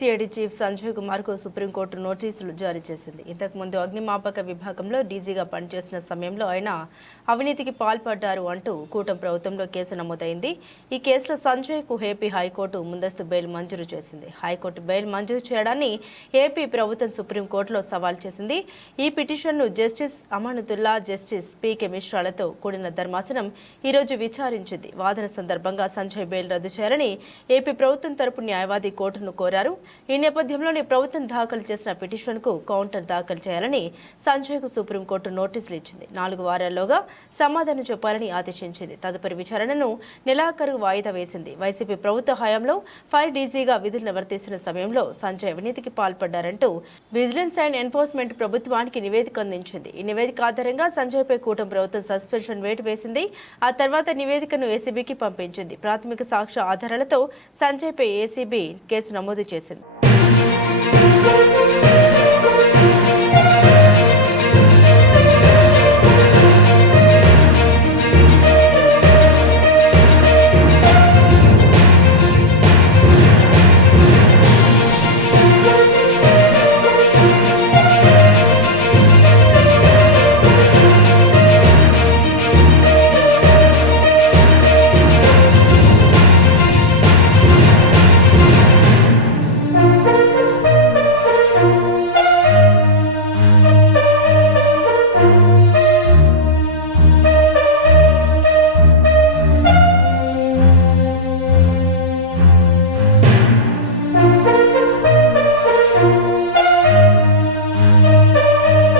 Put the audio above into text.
CID chief Sanjay Kumar కు supreme court నోటీసులు జారీ చేసింది. ఇంతకుముందు అగ్నిమాపక విభాగంలో డీజీగా పనిచేస్తున్న సమయంలో ఆయన అవినీతికి పాల్పడ్డారు అంటూ కూటమి ప్రభుత్వంలో కేసు నమోదైంది. ఈ కేసులో సంజయ్ కు ఏపీ హైకోర్టు ముందస్తు బెయిల్ మంజూరు చేసింది. హైకోర్టు బెయిల్ మంజూరు చేయడాన్ని ఏపీ ప్రభుత్వం సుప్రీంకోర్టులో సవాల్ చేసింది. ఈ పిటిషన్ను జస్టిస్ అమానతుల్లా, జస్టిస్ పీకే మిశ్రాలతో కూడిన ధర్మాసనం ఈరోజు విచారించింది. వాదన సందర్భంగా సంజయ్ బెయిల్ రద్దు చేయాలని ఏపీ ప్రభుత్వం తరపు న్యాయవాది కోర్టును కోరారు. ఈ నేపథ్యంలోనే ప్రభుత్వం దాఖలు చేసిన పిటిషన్కు కౌంటర్ దాఖలు చేయాలని సంజయ్కు సుప్రీంకోర్టు నోటీసులు ఇచ్చింది. 4 వారాల్లోగా సమాధానం చెప్పాలని ఆదేశించింది. తదుపరి విచారణను నెలాఖరు వాయిదా వేసింది. వైసీపీ ప్రభుత్వ హయాంలో ఫైర్ డీజీగా విధులు నిర్వర్తిస్తున్న సమయంలో సంజయ్ అవినీతికి పాల్పడ్డారంటూ విజిలెన్స్ అండ్ ఎన్ఫోర్స్మెంట్ ప్రభుత్వానికి నివేదిక అందించింది. ఈ నివేదిక ఆధారంగా సంజయ్పై కూటమి ప్రభుత్వం సస్పెన్షన్ వేటు వేసింది. ఆ తర్వాత నివేదికను ఏసీబీకి పంపించింది. ప్రాథమిక సాక్ష్య ఆధారాలతో సంజయ్పై ఏసీబీ కేసు నమోదు చేసింది.